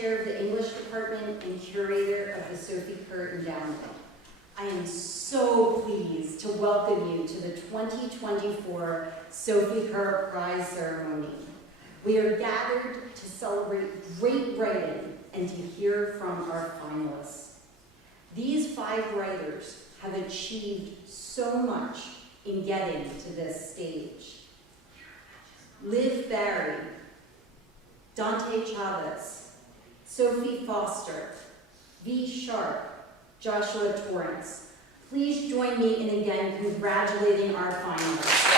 chair of the English department and curator of the Sophie Kerr Endowment. I am so pleased to welcome you to the 2024 Sophie Kerr Prize Ceremony. We are gathered to celebrate great writing and to hear from our finalists. These 5 writers have achieved so much in getting to this stage. Liv Barry, Dante Chavez, Sophie Foster, V. Sharp, Joshua Torrance. Please join me in again congratulating our finalists.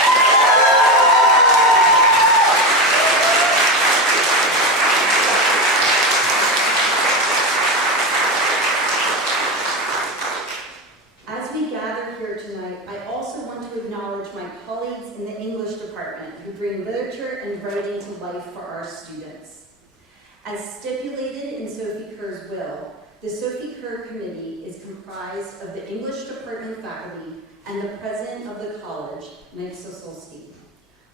As we gather here tonight, I also want to acknowledge my colleagues in the English department who bring literature and writing to life for our students. As stipulated in Sophie Kerr's will, the Sophie Kerr Committee is comprised of the English department faculty and the president of the college, Mike Sosolski.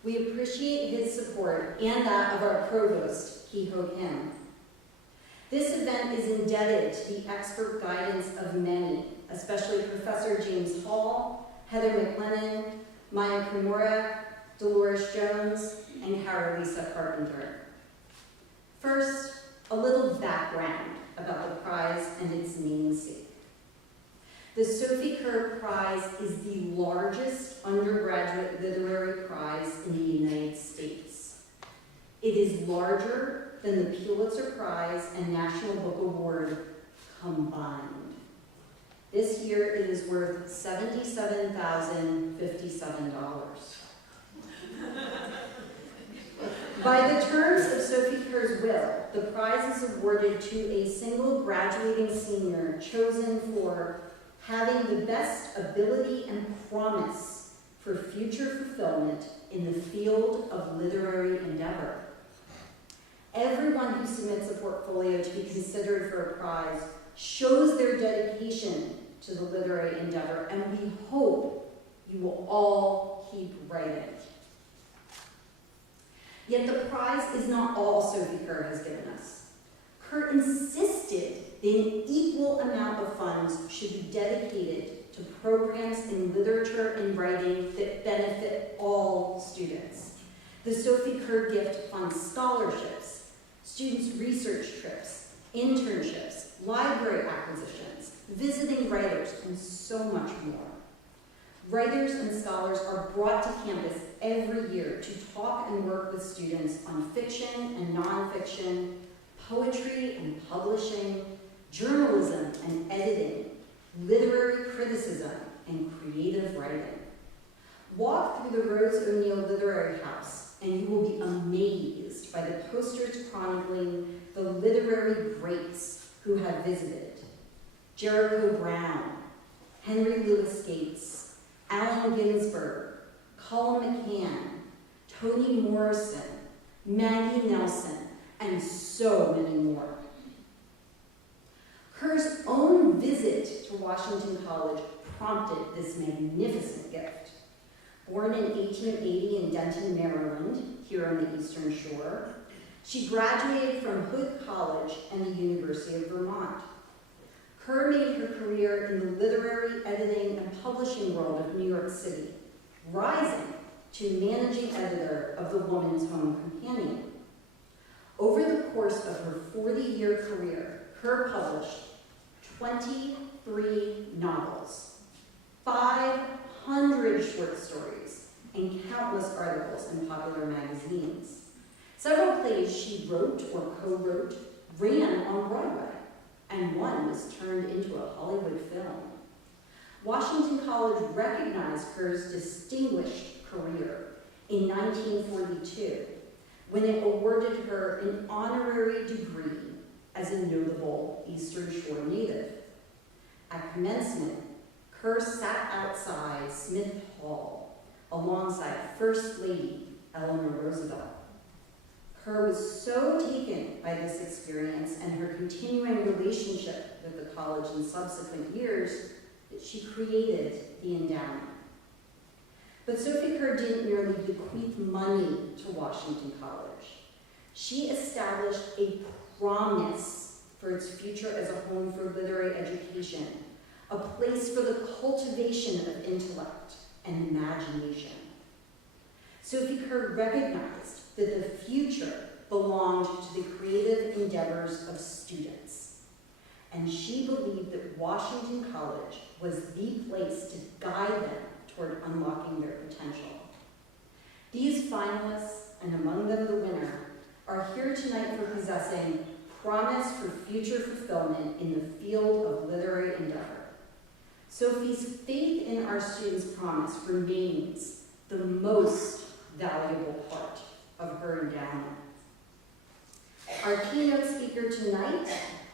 We appreciate his support and that of our provost, Ki-Ho Kim. This event is indebted to the expert guidance of many, especially Professor James Hall, Heather McLennan, Maya Kimura, Dolores Jones, and Carolisa Carpenter. First, a little background about the prize and its namesake. The Sophie Kerr Prize is the largest undergraduate literary prize in the United States. It is larger than the Pulitzer Prize and National Book Award combined. This year it is worth $77,057. By the terms of Sophie Kerr's will, the prize is awarded to a single graduating senior chosen for having the best ability and promise for future fulfillment in the field of literary endeavor. Everyone who submits a portfolio to be considered for a prize shows their dedication to the literary endeavor, and we hope you will all keep writing. Yet the prize is not all Sophie Kerr has given us. Kerr insisted that an equal amount of funds should be dedicated to programs in literature and writing that benefit all students. The Sophie Kerr Gift funds scholarships, students' research trips, internships, library acquisitions, visiting writers, and so much more. Writers and scholars are brought to campus every year to talk and work with students on fiction and nonfiction, poetry and publishing, journalism and editing, literary criticism, and creative writing. Walk through the Rose O'Neill Literary House, and you will be amazed by the posters chronicling the literary greats who have visited. Jericho Brown, Henry Louis Gates, Allen Ginsberg, Colin McCann, Toni Morrison, Maggie Nelson, and so many more. Kerr's own visit to Washington College prompted this magnificent gift. Born in 1880 in Denton, Maryland, here on the Eastern Shore, she graduated from Hood College and the University of Vermont. Kerr made her career in the literary, editing, and publishing world of New York City, rising to managing editor of the Woman's Home Companion. Over the course of her 40-year career, Kerr published 23 novels, 500 short stories, and countless articles in popular magazines. Several plays she wrote or co-wrote ran on Broadway, and one was turned into a Hollywood film. Washington College recognized Kerr's distinguished career in 1942 when it awarded her an honorary degree as a notable Eastern Shore native. At commencement, Kerr sat outside Smith Hall alongside First Lady Eleanor Roosevelt. Kerr was so taken by this experience and her continuing relationship with the college in subsequent years that she created the endowment. But Sophie Kerr didn't merely bequeath money to Washington College. She established a promise for its future as a home for literary education, a place for the cultivation of intellect and imagination. Sophie Kerr recognized that the future belonged to the creative endeavors of students, and she believed that Washington College was the place to guide them toward unlocking their potential. These finalists, and among them the winner, are here tonight for possessing promise for future fulfillment in the field of literary endeavor. Sophie's faith in our students' promise remains the most valuable part of her endowment. Our keynote speaker tonight,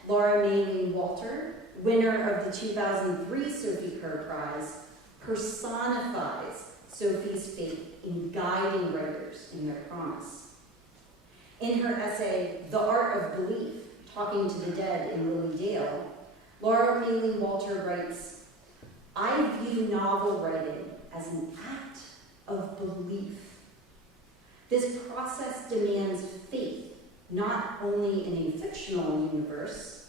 Laura Maylene Walter, winner of the 2003 Sophie Kerr Prize, personifies Sophie's faith in guiding writers in their promise. In her essay, The Art of Belief, Talking to the Dead in Lily Dale, Laura Maylene Walter writes, "I view novel writing as an act of belief. This process demands faith, not only in a fictional universe,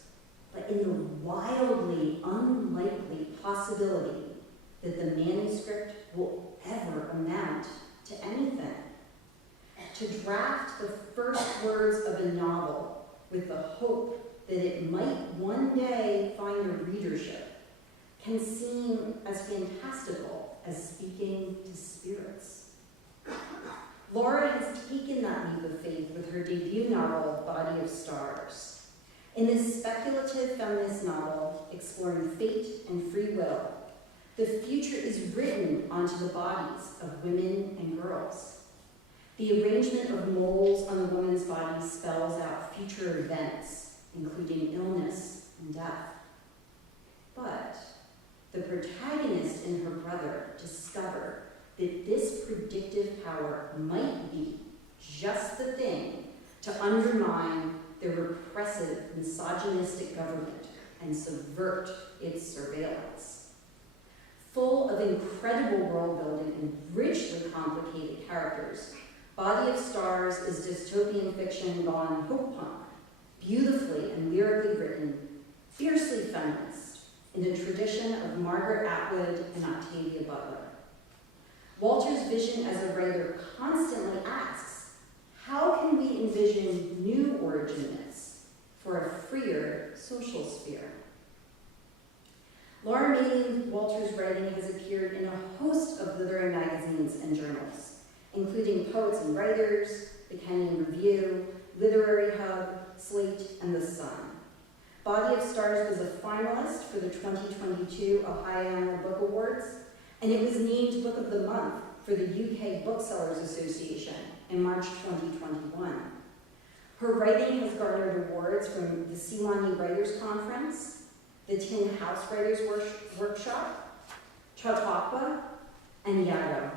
but in the wildly unlikely possibility that the manuscript will ever amount to anything. To draft the first words of a novel with the hope that it might one day find a readership can seem as fantastical as speaking to spirits." Laura has taken that leap of faith with her debut novel, Body of Stars. In this speculative feminist novel exploring fate and free will, the future is written onto the bodies of women and girls. The arrangement of moles on the woman's body spells out future events, including illness and death. But the protagonist and her brother discover that this predictive power might be just the thing to undermine the repressive, misogynistic government and subvert its surveillance. Full of incredible world building and richly complicated characters, Body of Stars is dystopian fiction gone hope punk, beautifully and lyrically written, fiercely feminist, in the tradition of Margaret Atwood and Octavia Butler. Walter's vision as a writer constantly asks, how can we envision new origin myths for a freer social sphere? Laura Maylene Walter's writing has appeared in a host of literary magazines and journals, including Poets and Writers, the Kenyon Review, Literary Hub, Slate, and The Sun. Body of Stars was a finalist for the 2022 Ohio Annual Book Awards, and it was named Book of the Month for the UK Booksellers Association in March 2021. Her writing has garnered awards from the Sewanee Writers Conference, the Tin House Writers Workshop, Chautauqua, and Yaddo.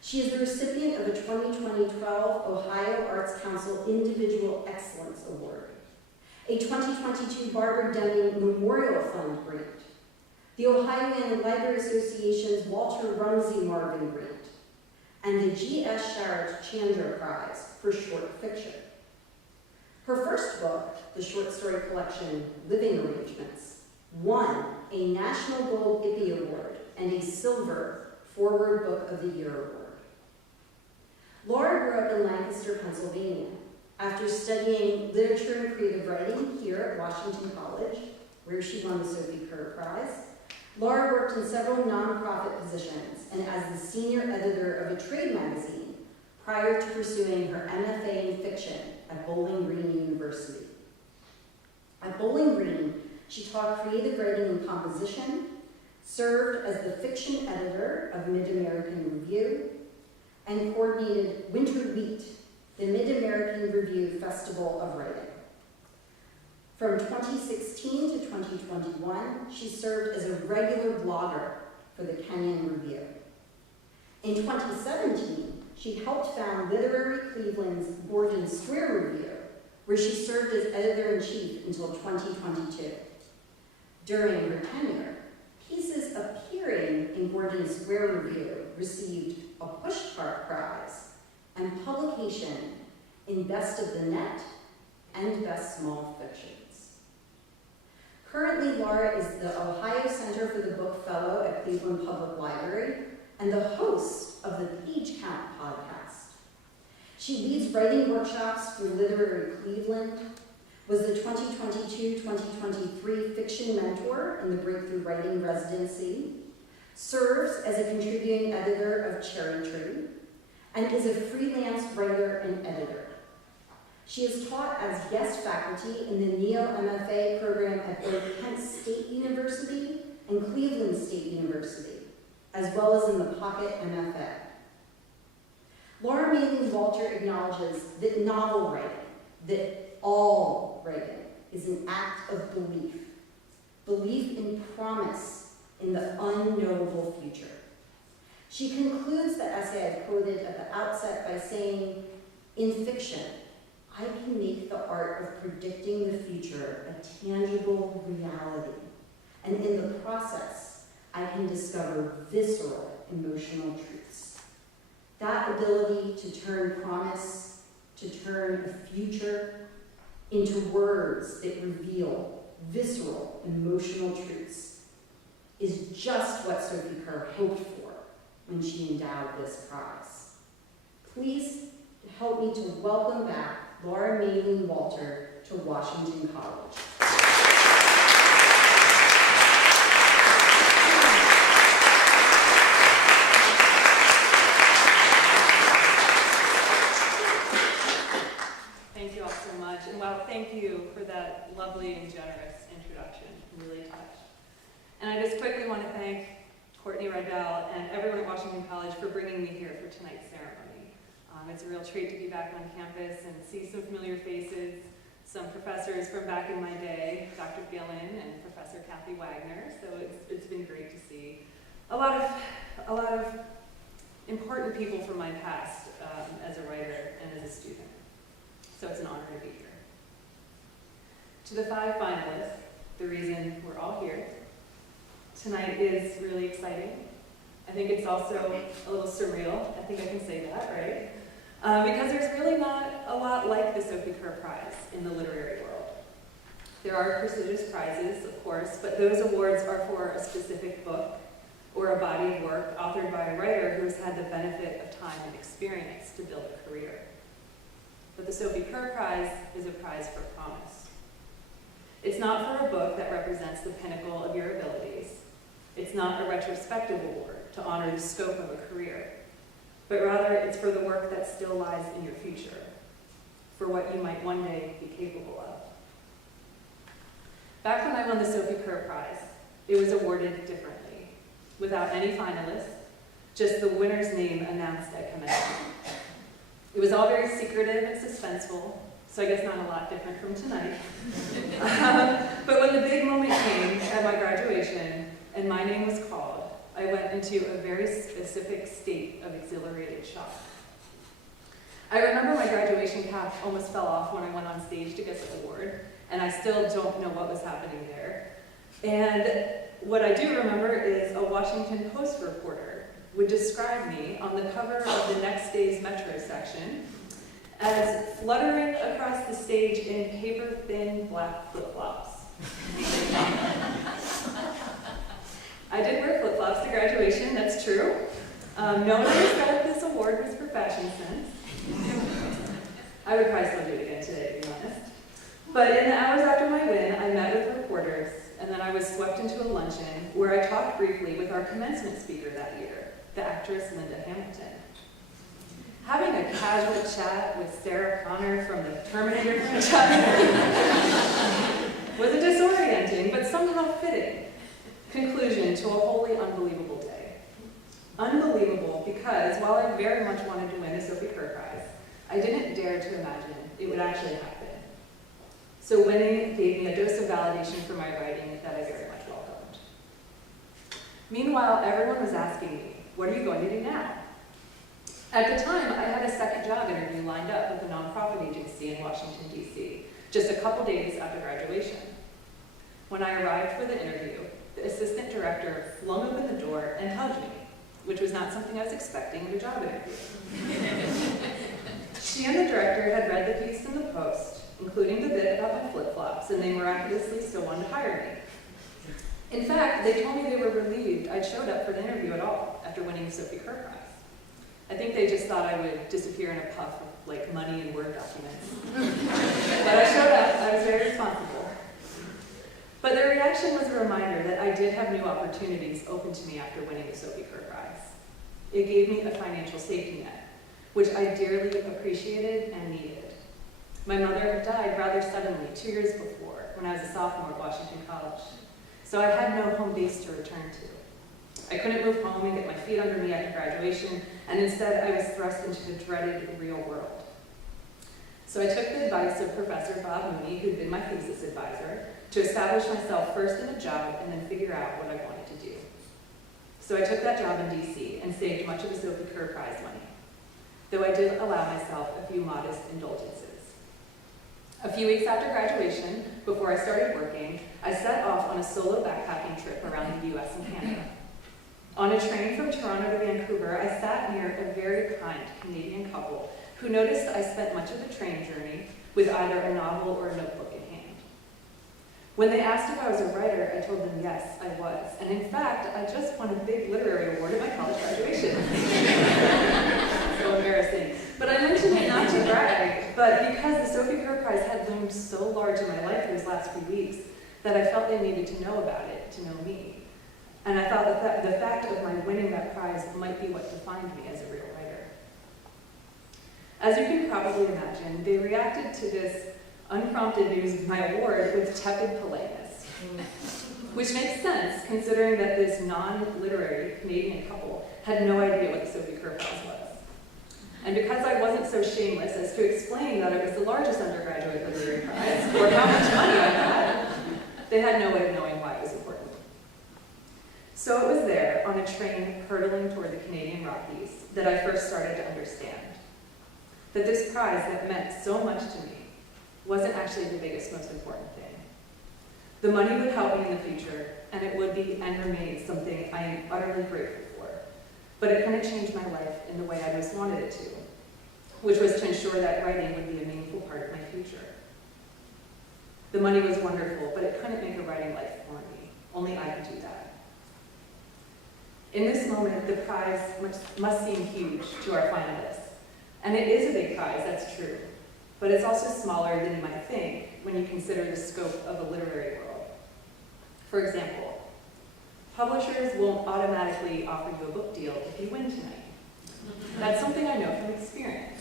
She is the recipient of a 2012 Ohio Arts Council Individual Excellence Award, a 2022 Barbara Deming Memorial Fund grant, the Ohioan Library Association's Walter Rumsey Marvin Grant, and the G.S. Sharratt Chandra Prize for short fiction. Her first book, the short story collection Living Arrangements, won a National Gold IPPY Award and a Silver Forward Book of the Year Award. Laura grew up in Lancaster, Pennsylvania. After studying literature and creative writing here at Washington College, where she won the Sophie Kerr Prize, Laura worked in several nonprofit positions and as the senior editor of a trade magazine prior to pursuing her MFA in fiction at Bowling Green University. At Bowling Green, she taught creative writing and composition, served as the fiction editor of Mid-American Review, and coordinated Winter Wheat, the Mid-American Review Festival of Writing. From 2016 to 2021, she served as a regular blogger for the Kenyon Review. In 2017, she helped found Literary Cleveland's Gordon Square Review, where she served as editor-in-chief until 2022. During her tenure, pieces appearing in Gordon Square Review received a Pushcart Prize and publication in Best of the Net and best small fictions. Currently, Laura is the Ohio Center for the Book Fellow at Cleveland Public Library and the host of the Page Count podcast. She leads writing workshops for Literary Cleveland, was the 2022-2023 fiction mentor in the Breakthrough Writing Residency, serves as a contributing editor of Cherry Tree, and is a freelance writer and editor. She has taught as guest faculty in the Neo-MFA program at both Kent State University and Cleveland State University, as well as in the Pocket MFA. Laura Malin-Walter acknowledges that novel writing, that all writing, is an act of belief. Belief in promise in the unknowable future. She concludes the essay I quoted at the outset by saying, in fiction, I can make the art of predicting the future a tangible reality. And in the process, I can discover visceral emotional truths. That ability to turn promise, to turn a future into words that reveal visceral emotional truths is just what Sophie Kerr hoped for when she endowed this prize. Please help me to welcome back Laura Malin-Walter to Washington College. Thank you all so much. And wow, thank you for that lovely and generous introduction. I'm really touched. And I just quickly want to thank Courtney Redbell and everyone at Washington College for bringing me here for tonight's ceremony. It's a real treat to be back on campus and see some familiar faces, some professors from back in my day, Dr. Gillen and Professor Kathy Wagner. So it's been great to see a lot of important people from my past as a writer and as a student. So it's an honor to be here. To the 5 finalists, the reason we're all here tonight is really exciting. I think it's also a little surreal. I think I can say that, right? Because there's really not a lot like the Sophie Kerr Prize in the literary world. There are prestigious prizes, of course, but those awards are for a specific book or a body of work authored by a writer who has had the benefit of time and experience to build a career. But the Sophie Kerr Prize is a prize for promise. It's not for a book that represents the pinnacle of your abilities. It's not a retrospective award to honor the scope of a career, but rather it's for the work that still lies in your future, for what you might one day be capable of. Back when I won the Sophie Kerr Prize, it was awarded differently, without any finalists, just the winner's name announced at commencement. It was all very secretive and suspenseful, so I guess not a lot different from tonight. But when the big moment came at my graduation and my name was called, I went into a very specific state of exhilarated shock. I remember my graduation cap almost fell off when I went on stage to get the award, and I still don't know what was happening there. And what I do remember is a Washington Post reporter would describe me on the cover of the next day's Metro section as fluttering across the stage in paper-thin black flip-flops. I did wear flip-flops to graduation, that's true. No one said this award was for fashion sense. I would probably still do it again today, to be honest. But in the hours after my win, I met with reporters, and then I was swept into a luncheon where I talked briefly with our commencement speaker that year, the actress Linda Hamilton. Having a casual chat with Sarah Connor from the Terminator franchise was a disorienting but somehow fitting conclusion to a wholly unbelievable day. Unbelievable because while I very much wanted to win the Sophie Kerr Prize, I didn't dare to imagine it would actually happen. So winning gave me a dose of validation for my writing that I very much welcomed. Meanwhile, everyone was asking me, what are you going to do now? At the time, I had a second job interview lined up with a nonprofit agency in Washington, D.C., just a couple days after graduation. When I arrived for the interview, the assistant director flung open the door and hugged me, which was not something I was expecting at a job interview. She and the director had read the piece in the Post, including the boss, and they miraculously still wanted to hire me. In fact, they told me they were relieved I'd showed up for the interview at all after winning the Sophie Kerr Prize. I think they just thought I would disappear in a puff of like money and Word documents. But I showed up, I was very responsible. But their reaction was a reminder that I did have new opportunities open to me after winning the Sophie Kerr Prize. It gave me a financial safety net, which I dearly appreciated and needed. My mother had died rather suddenly 2 years before, when I was a sophomore at Washington College. So I had no home base to return to. I couldn't move home and get my feet under me after graduation, and instead I was thrust into the dreaded real world. So I took the advice of Professor Bob Mooney, who'd been my thesis advisor, to establish myself first in a job and then figure out what I wanted to do. So I took that job in DC and saved much of the Sophie Kerr Prize money, though I did allow myself a few modest indulgences. A few weeks after graduation, before I started working, I set off on a solo backpacking trip around the US and Canada. On a train from Toronto to Vancouver, I sat near a very kind Canadian couple who noticed I spent much of the train journey with either a novel or a notebook in hand. When they asked if I was a writer, I told them yes, I was. And in fact, I just won a big literary award at my college graduation. So embarrassing. But I mentioned it not to brag, but because the Sophie Kerr Prize had loomed so large in my life these last few weeks that I felt they needed to know about it, to know me. And I thought that the fact of my winning that prize might be what defined me as a real writer. As you can probably imagine, they reacted to this unprompted news of my award with tepid politeness, which makes sense considering that this non-literary Canadian couple had no idea what the Sophie Kerr Prize was. And because I wasn't so shameless as to explain that it was the largest undergraduate literary prize, or how much money I had, they had no way of knowing why it was important. So it was there, on a train hurtling toward the Canadian Rockies, that I first started to understand that this prize that meant so much to me wasn't actually the biggest, most important thing. The money would help me in the future, and it would be and remain something I am utterly grateful for. But it couldn't change my life in the way I just wanted it to, which was to ensure that writing would be a meaningful part of my future. The money was wonderful, but it couldn't make a writing life for me. Only I could do that. In this moment, the prize must seem huge to our finalists. And it is a big prize, that's true. But it's also smaller than you might think when you consider the scope of a literary world. For example, publishers won't automatically offer you a book deal if you win tonight. That's something I know from experience.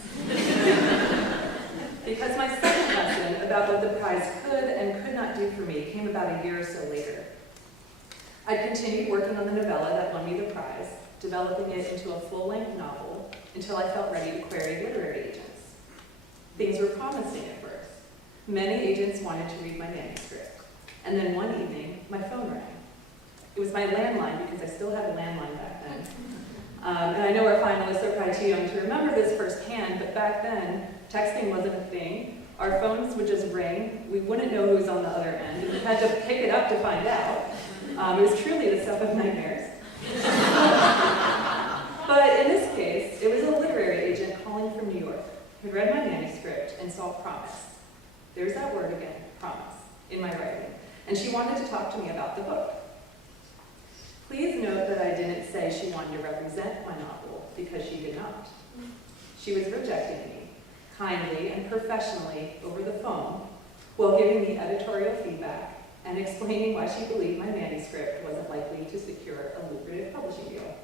Because my second lesson about what the prize could and could not do for me came about a year or so later. I continued working on the novella that won me the prize, developing it into a full-length novel until I felt ready to query literary agents. Things were promising at first. Many agents wanted to read my manuscript. And then one evening, my phone rang. It was my landline, because I still had a landline back then. And I know our finalists are probably too young to remember this firsthand, but back then, texting wasn't a thing. Our phones would just ring. We wouldn't know who was on the other end, and we had to pick it up to find out. It was truly the stuff of nightmares. But in this case, it was a literary agent calling from New York who read my manuscript and saw promise. There's that word again, promise, in my writing. And she wanted to talk to me about the book. Please note that I didn't say she wanted to represent my novel, because she did not. She was rejecting me, kindly and professionally over the phone, while giving me editorial feedback and explaining why she believed my manuscript wasn't likely to secure a lucrative publishing deal.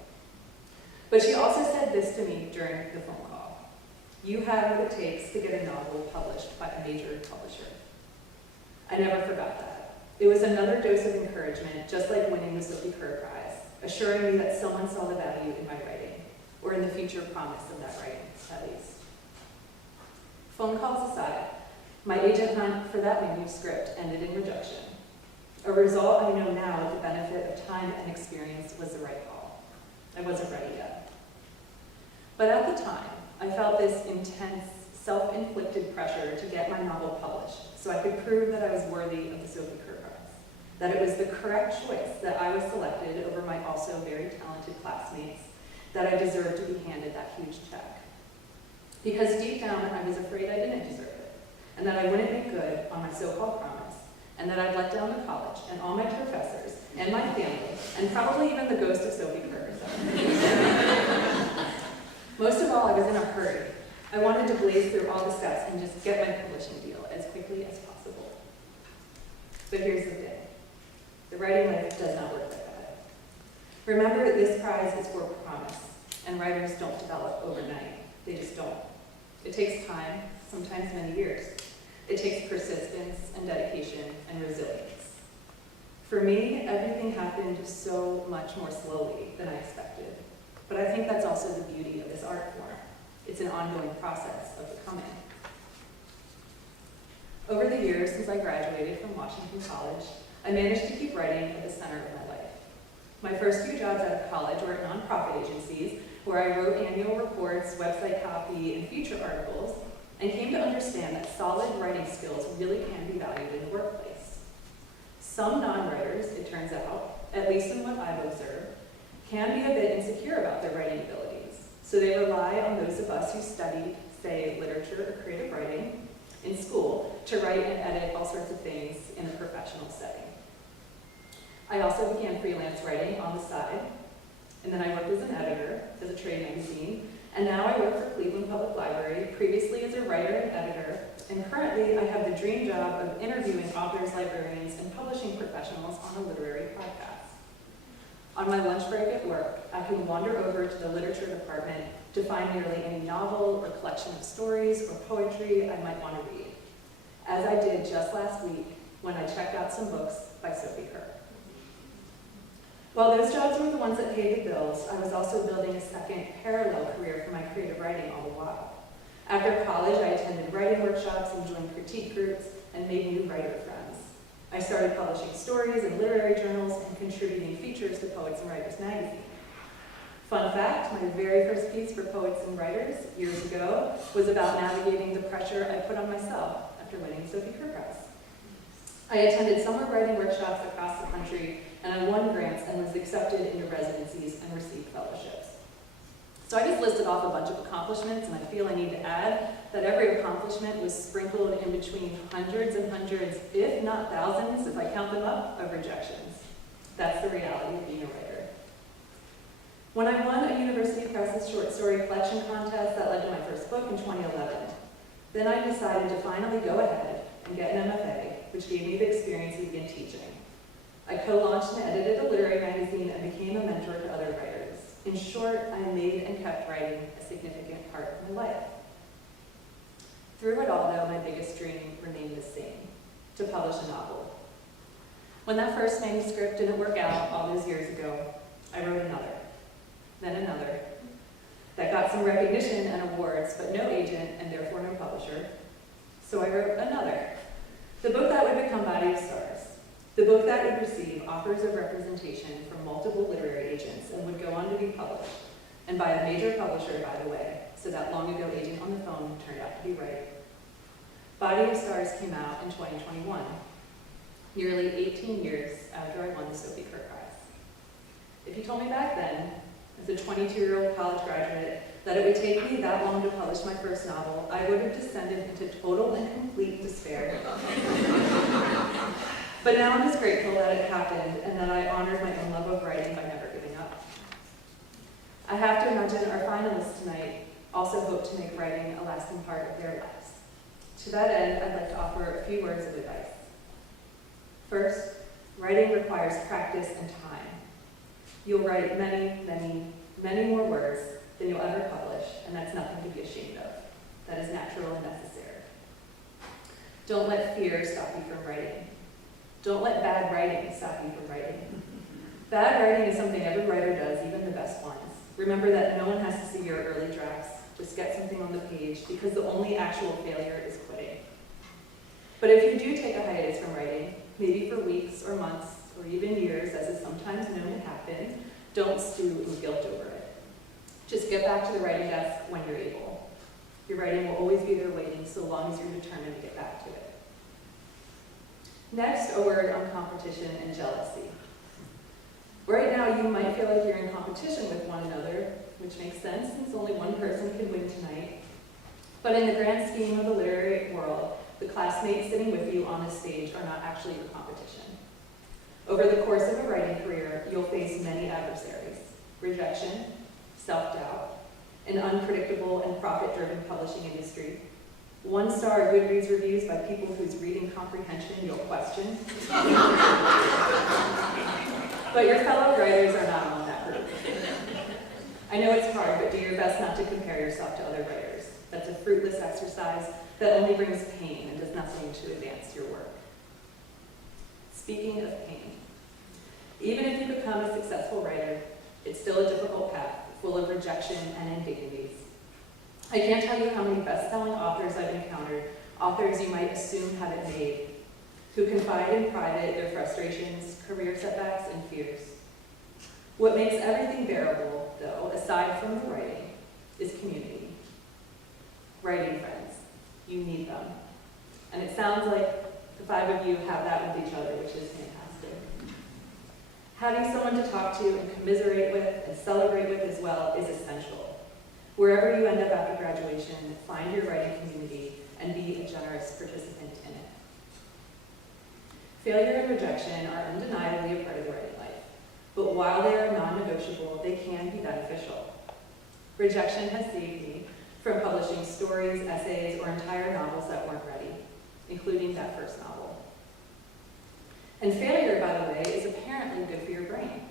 But she also said this to me during the phone call. You have what it takes to get a novel published by a major publisher. I never forgot that. It was another dose of encouragement, just like winning the Sophie Kerr Prize, assuring me that someone saw the value in my writing, or in the future promise of that writing, at least. Phone calls aside, my agent hunt for that manuscript ended in rejection. A result I know now with the benefit of time and experience was the right call. I wasn't ready yet. But at the time, I felt this intense, self-inflicted pressure to get my novel published so I could prove that I was worthy of the Sophie Kerr Prize, that it was the correct choice that I was selected over my also very talented classmates, that I deserved to be handed that huge check. Because deep down, I was afraid I didn't deserve it, and that I wouldn't make good on my so-called promise, and that I'd let down the college and all my professors and my family, and probably even the ghost of Sophie Kerr. Most of all, I was in a hurry. I wanted to blaze through all the steps and just get my publishing deal as quickly as possible. But here's the thing. The writing life does not work like that. Remember, this prize is for promise, and writers don't develop overnight. They just don't. It takes time, sometimes many years. It takes persistence and dedication and resilience. For me, everything happened so much more slowly than I expected. But I think that's also the beauty of this art form. It's an ongoing process of becoming. Over the years since I graduated from Washington College, I managed to keep writing at the center of my life. My first few jobs out of college were at nonprofit agencies, where I wrote annual reports, website copy, and feature articles, and came to understand that solid writing skills really can be valued in the workplace. Some non-writers, it turns out, at least in what I've observed, can be a bit insecure about their writing abilities, so they rely on those of us who studied, say, literature or creative writing in school to write and edit all sorts of things in a professional setting. I also began freelance writing on the side, and then I worked as an editor as a trade magazine, and now I work for Cleveland Public Library, previously as a writer and editor, and currently I have the dream job of interviewing authors, librarians, and publishing professionals on a literary podcast. On my lunch break at work, I can wander over to the literature department to find nearly any novel or collection of stories or poetry I might want to read, as I did just last week when I checked out some books by Sophie Kerr. While those jobs were the ones that paid the bills, I was also building a second parallel career for my creative writing all the while. After college, I attended writing workshops and joined critique groups and made new writer friends. I started publishing stories in literary journals and contributing features to Poets and Writers magazine. Fun fact, my very first piece for Poets and Writers years ago was about navigating the pressure I put on myself after winning the Sophie Kerr Prize. I attended summer writing workshops across the country, and I won grants and was accepted into residencies and received fellowships. So I just listed off a bunch of accomplishments, and I feel I need to add that every accomplishment was sprinkled in between hundreds and hundreds, if not thousands, if I count them up, of rejections. That's the reality of being a writer. When I won a University Press's short story collection contest that led to my first book in 2011, then I decided to finally go ahead and get an MFA, which gave me the experience to begin teaching. I co-launched and edited a literary magazine and became a mentor to other writers. In short, I made and kept writing a significant part of my life. Through it all, though, my biggest dream remained the same: to publish a novel. When that first manuscript didn't work out all those years ago, I wrote another, then another, that got some recognition and awards, but no agent and therefore no publisher. So I wrote another, the book that would become Body of Stars. The book that would receive offers of representation from multiple literary agents and would go on to be published, and by a major publisher, by the way, so that long ago agent on the phone turned out to be right. Body of Stars came out in 2021, nearly 18 years after I won the Sophie Kerr Prize. If you told me back then, as a 22-year-old college graduate, that it would take me that long to publish my first novel, I would have descended into total and complete despair. But now I'm just grateful that it happened and that I honored my own love of writing by never giving up. I have to imagine our finalists tonight also hope to make writing a lasting part of their lives. To that end, I'd like to offer a few words of advice. First, writing requires practice and time. You'll write many, many, many more words than you'll ever publish, and that's nothing to be ashamed of. That is natural and necessary. Don't let fear stop you from writing. Don't let bad writing stop you from writing. Bad writing is something every writer does, even the best ones. Remember that no one has to see your early drafts. Just get something on the page, because the only actual failure is quitting. But if you do take a hiatus from writing, maybe for weeks or months or even years, as is sometimes known to happen, don't stew in guilt over it. Just get back to the writing desk when you're able. Your writing will always be there waiting, so long as you're determined to get back to it. Next, a word on competition and jealousy. Right now, you might feel like you're in competition with one another, which makes sense since only one person can win tonight. But in the grand scheme of the literary world, the class classmates sitting with you on this stage are not actually your competition. Over the course of a writing career, you'll face many adversaries: rejection, self-doubt, an unpredictable and profit-driven publishing industry, one-star Goodreads reviews by people whose reading comprehension you'll question. But your fellow writers are not among that group. I know it's hard, but do your best not to compare yourself to other writers. That's a fruitless exercise that only brings pain and does nothing to advance your work. Speaking of pain, even if you become a successful writer, it's still a difficult path, full of rejection and indignities. I can't tell you how many best-selling authors I've encountered, authors you might assume have it made, who confide in private their frustrations, career setbacks, and fears. What makes everything bearable, though, aside from the writing, is community. Writing friends. You need them. And it sounds like the five of you have that with each other, which is fantastic. Having someone to talk to and commiserate with and celebrate with as well is essential. Wherever you end up after graduation, find your writing community and be a generous participant in it. Failure and rejection are undeniably a part of the writing life, but while they are non-negotiable, they can be beneficial. Rejection has saved me from publishing stories, essays, or entire novels that weren't ready, including that first novel. And failure, by the way, is apparently good for your brain.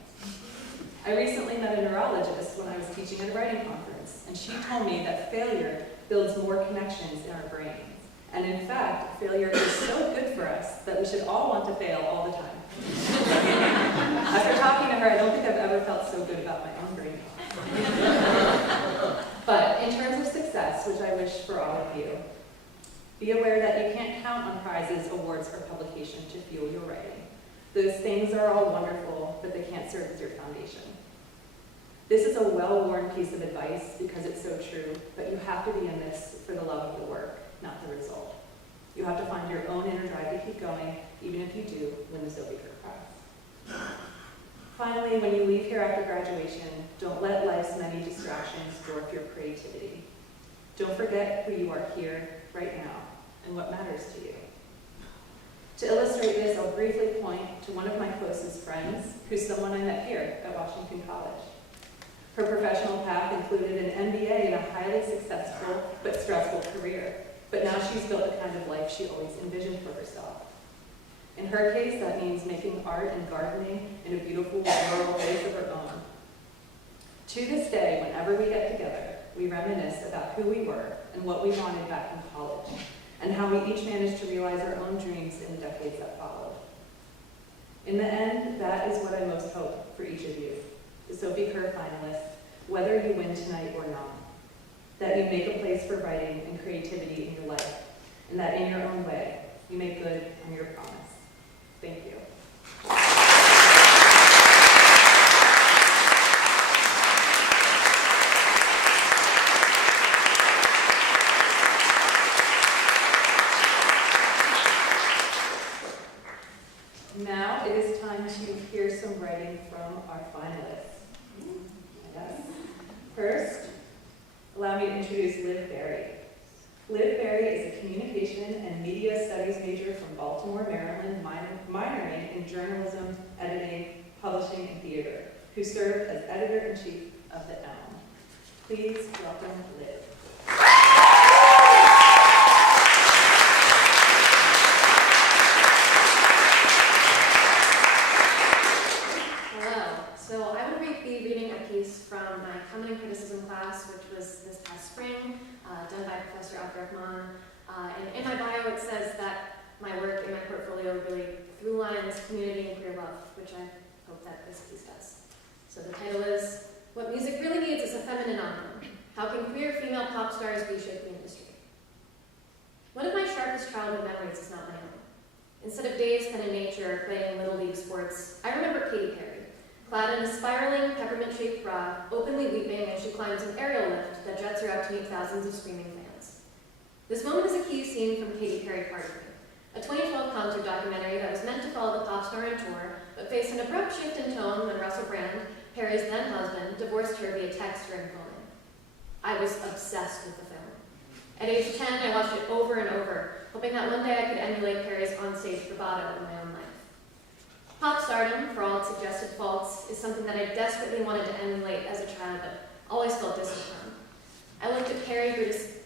I recently met a neurologist when I was teaching at a writing conference, and she told me that failure builds more connections in our brains. And in fact, failure is so good for us that we should all want to fail all the time. After talking to her, I don't think I've ever felt so good about my own brain. But in terms of success, which I wish for all of you, be aware that you can't count on prizes, awards, or publication to fuel your writing. Those things are all wonderful, but they can't serve as your foundation. This is a well-worn piece of advice because it's so true, but you have to be in this for the love of the work, not the result. You have to find your own inner drive to keep going, even if you do win the Sophie Kerr Prize. Finally, when you leave here after graduation, don't let life's many distractions dwarf your creativity. Don't forget who you are here, right now, and what matters to you. To illustrate this, I'll briefly point to one of my closest friends, who's someone I met here at Washington College. Her professional path included an MBA and a highly successful but stressful career, but now she's built the kind of life she always envisioned for herself. In her case, that means making art and gardening in a beautiful rural place of her own. To this day, whenever we get together, we reminisce about who we were and what we wanted back in college, and how we each managed to realize our own dreams in the decades that followed. In the end, that is what I most hope for each of you, the Sophie Kerr finalists, whether you win tonight or not. That you make a place for writing and creativity in your life, and that in your own way, you make good on your promise. Thank you. Now it is time to hear some writing from our finalists. Yes. First, allow me to introduce Liv Berry. Liv Berry is a communication and media studies major from Baltimore, Maryland, minoring in journalism, editing, publishing, and theater, who served as editor-in-chief of The Elm. Please welcome Liv. So I will be reading a piece from my Comedy Criticism class, which was this past spring, done by Professor Abdurrahman. And in my bio it says that my work in my portfolio really through lines community and queer love, which I hope that this piece does. So the title is, What Music Really Needs is a Feminine Anthem. How can queer female pop stars reshape the industry? One of my sharpest childhood memories is not my own. Instead of days spent in nature playing Little League sports, I remember Katy Perry, clad in a spiraling, peppermint-shaped bra, openly weeping as she climbs an aerial lift that jets her up to meet thousands of screaming fans. This moment is a key scene from Katy Perry Party, a 2012 concert documentary that was meant to follow the pop star on tour, but faced an abrupt shift in tone when Russell Brand, Perry's then-husband, divorced her via text during filming. I was obsessed with the film. At age 10, I watched it over and over, hoping that one day I could emulate Kerr's onstage bravado in my own life. Pop stardom, for all its suggested faults, is something that I desperately wanted to emulate as a child, but always felt distant from. I looked at Kerr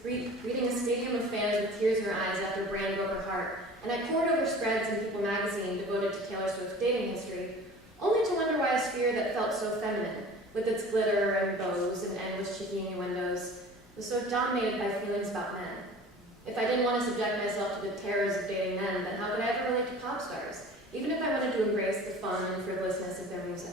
greeting a stadium of fans with tears in her eyes after Brand broke her heart, and I pored over spreads in People magazine devoted to Taylor Swift's dating history, only to wonder why a sphere that felt so feminine, with its glitter and bows and endless cheeky innuendos, was so dominated by feelings about men. If I didn't want to subject myself to the terrors of dating men, then how could I ever relate to pop stars, even if I wanted to embrace the fun and frivolousness of their music?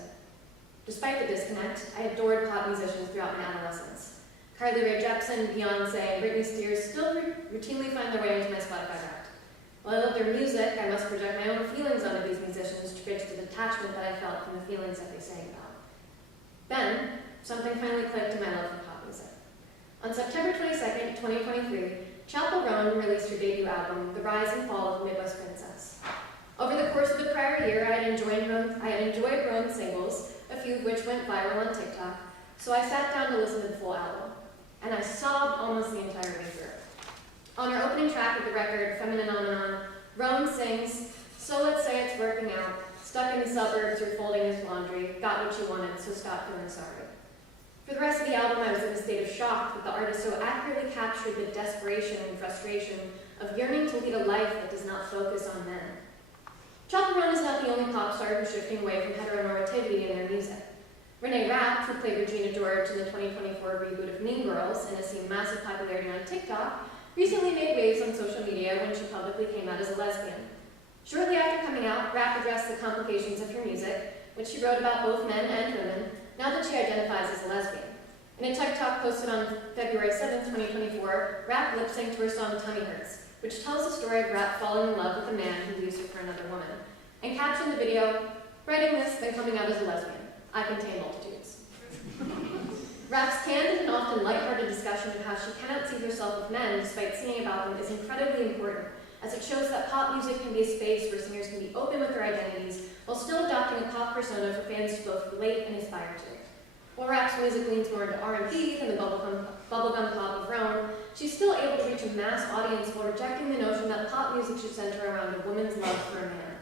Despite the disconnect, I adored pop musicians throughout my adolescence. Carly Rae Jepsen, Beyonce, and Britney Spears still routinely find their way into my Spotify Wrapped. While I love their music, I must project my own feelings onto these musicians to bridge the detachment that I felt from the feelings that they sang about. Then, something finally clicked in my love for pop music. On September 22nd, 2023, Chappell Roan released her debut album, The Rise and Fall of the Midwest Princess. Over the course of the prior year, I had enjoyed Roan's singles, a few of which went viral on TikTok, so I sat down to listen to the full album, and I sobbed almost the entire way through. On her opening track of the record, Feminine, Roan sings, "So let's say it's working out, stuck in the suburbs or folding his laundry, got what you wanted, so stop feeling sorry." For the rest of the album, I was in a state of shock that the artist so accurately captured the desperation and frustration of yearning to lead a life that does not focus on men. Chappell Roan is not the only pop star who's shifting away from heteronormativity in their music. Renee Rapp, who played Regina George in the 2024 reboot of Mean Girls and has seen massive popularity on TikTok, recently made waves on social media when she publicly came out as a lesbian. Shortly after coming out, Rapp addressed the complications of her music, which she wrote about both men and women, now that she identifies as a lesbian. In a TikTok posted on February 7th, 2024, Rapp lip-synced to her song Tummy Hurts, which tells the story of Rapp falling in love with a man who leaves her for another woman, and captioned the video, "Writing this, then coming out as a lesbian. I contain multitudes." Rapp's candid and often lighthearted discussion of how she cannot see herself with men despite singing about them is incredibly important, as it shows that pop music can be a space where singers can be open with their identities while still adopting a pop persona for fans to both relate and aspire to. While Rapp's music leans more into R&B than the bubblegum pop of Roan, she's still able to reach a mass audience while rejecting the notion that pop music should center around a woman's love for a man.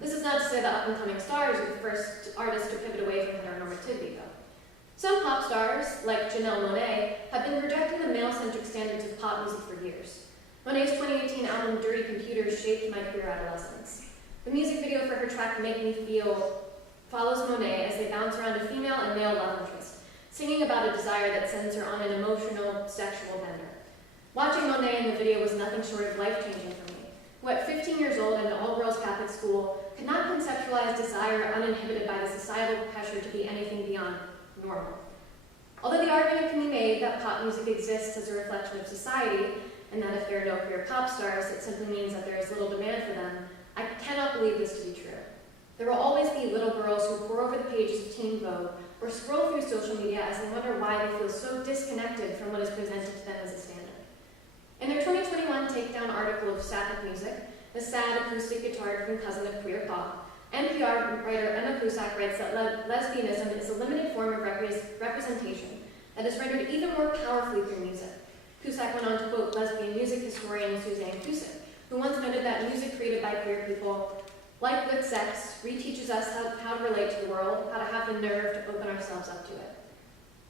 This is not to say that up-and-coming stars are the first artists to pivot away from heteronormativity, though. Some pop stars, like Janelle Monáe, have been rejecting the male-centric standards of pop music for years. Monáe's 2018 album Dirty Computers shaped my queer adolescence. The music video for her track Make Me Feel follows Monáe as they bounce around a female and male love interest, singing about a desire that sends her on an emotional, sexual bender. Watching Monáe in the video was nothing short of life-changing for me, who at 15 years old in an all-girls Catholic school could not conceptualize desire uninhibited by the societal pressure to be anything beyond normal. Although the argument can be made that pop music exists as a reflection of society, and that if there are no queer pop stars, it simply means that there is little demand for them, I cannot believe this to be true. There will always be little girls who pore over the pages of Teen Vogue or scroll through social media as they wonder why they feel so disconnected from what is presented to them as a standard. In their 2021 takedown article of Sapphic Music, the sad acoustic guitar-driven cousin of queer pop, NPR writer Emma Cusack writes that lesbianism is a limited form of representation that is rendered even more powerfully through music. Cusack went on to quote lesbian music historian Suzanne Cusick, who once noted that music created by queer people, like with sex, reteaches us how to relate to the world, how to have the nerve to open ourselves up to it.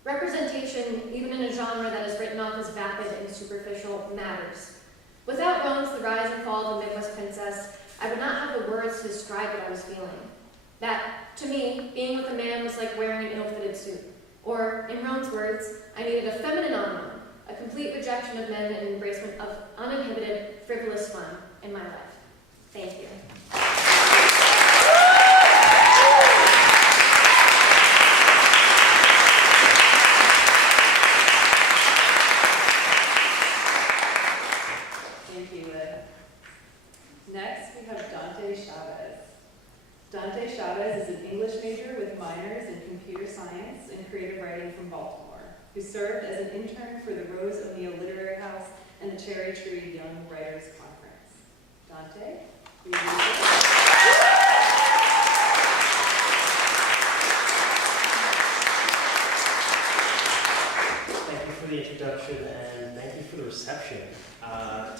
Representation, even in a genre that is written off as vapid and superficial, matters. Without Roan's The Rise and Fall of the Midwest Princess, I would not have the words to describe what I was feeling. That, to me, being with a man was like wearing an ill-fitted suit. Or, in Roan's words, I needed a feminine on, a complete rejection of men and embracement of uninhibited, frivolous fun in my life. Thank you. Thank you, Liv. Next, we have Dante Chavez. Dante Chavez is an English major with minors in computer science and creative writing from Baltimore, who served as an intern for the Rose O'Neill Literary House and the Cherry Tree Young Writers Conference. Dante, will you read it? Thank you for the introduction, and thank you for the reception.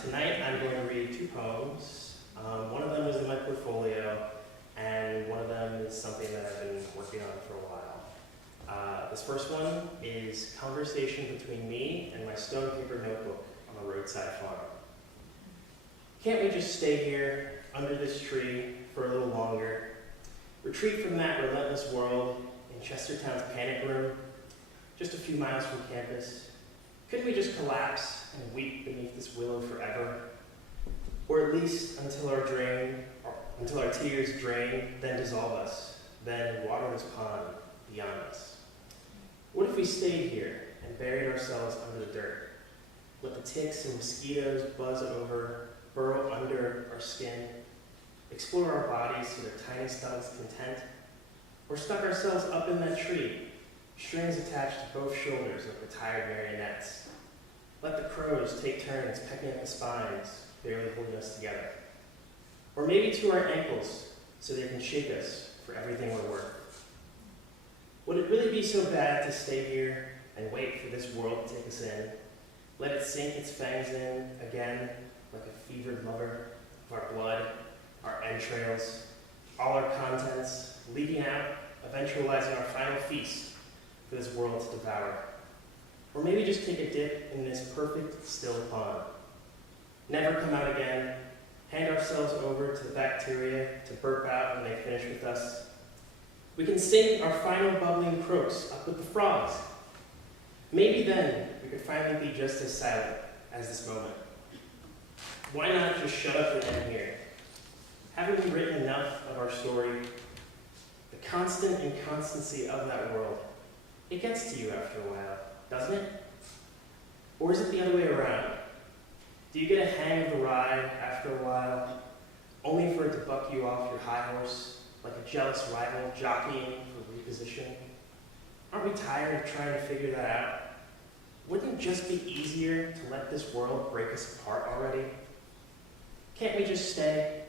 Tonight I'm going to read 2 poems. One of them is in my portfolio, and one of them is something that I've been working on for a while. This first one is Conversation Between Me and My Stone Paper Notebook on a Roadside Farm. Can't we just stay here, under this tree, for a little longer? Retreat from that relentless world in Chestertown's panic room, just a few miles from campus. Couldn't we just collapse and weep beneath this willow forever? Or at least until our tears drain, then dissolve us, then water this pond beyond us. What if we stayed here and buried ourselves under the dirt? Let the ticks and mosquitoes buzz over, burrow under our skin, explore our bodies to their tiny stomach's content, or stuck ourselves up in that tree, strings attached to both shoulders like retired marionettes. Let the crows take turns pecking at the spines, barely holding us together. Or maybe to our ankles, so they can shake us for everything we're worth. Would it really be so bad to stay here and wait for this world to take us in? Let it sink its fangs in again, like a fevered lover of our blood, our entrails, all our contents, leaking out, eventualizing our final feast for this world to devour. Or maybe just take a dip in this perfect, still pond. Never come out again, hand ourselves over to the bacteria to burp out when they finish with us. We can sink our final bubbling croaks up with the frogs. Maybe then we could finally be just as silent as this moment. Why not just shut up and end here? Haven't we written enough of our story? The constant inconstancy of that world, it gets to you after a while, doesn't it? Or is it the other way around? Do you get a hang of the ride after a while, only for it to buck you off your high horse, like a jealous rival jockeying for reposition? Aren't we tired of trying to figure that out? Wouldn't it just be easier to let this world break us apart already? Can't we just stay?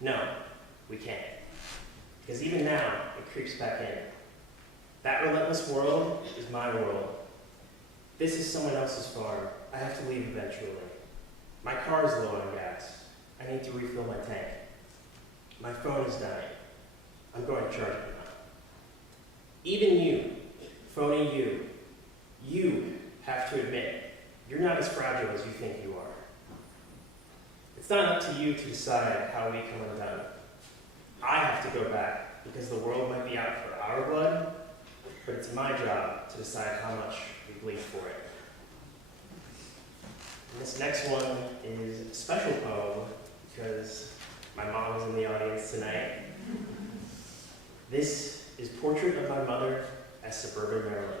No, we can't. Because even now, it creeps back in. That relentless world is my world. This is someone else's farm. I have to leave eventually. My car is low on gas. I need to refill my tank. My phone is dying. I'm going to charge it now. Even you, phony you have to admit, you're not as fragile as you think you are. It's not up to you to decide how we come undone. I have to go back because the world might be out for our blood, but it's my job to decide how much we bleed for it. And this next one is a special poem because my mom is in the audience tonight. This is Portrait of My Mother as Suburban Maryland,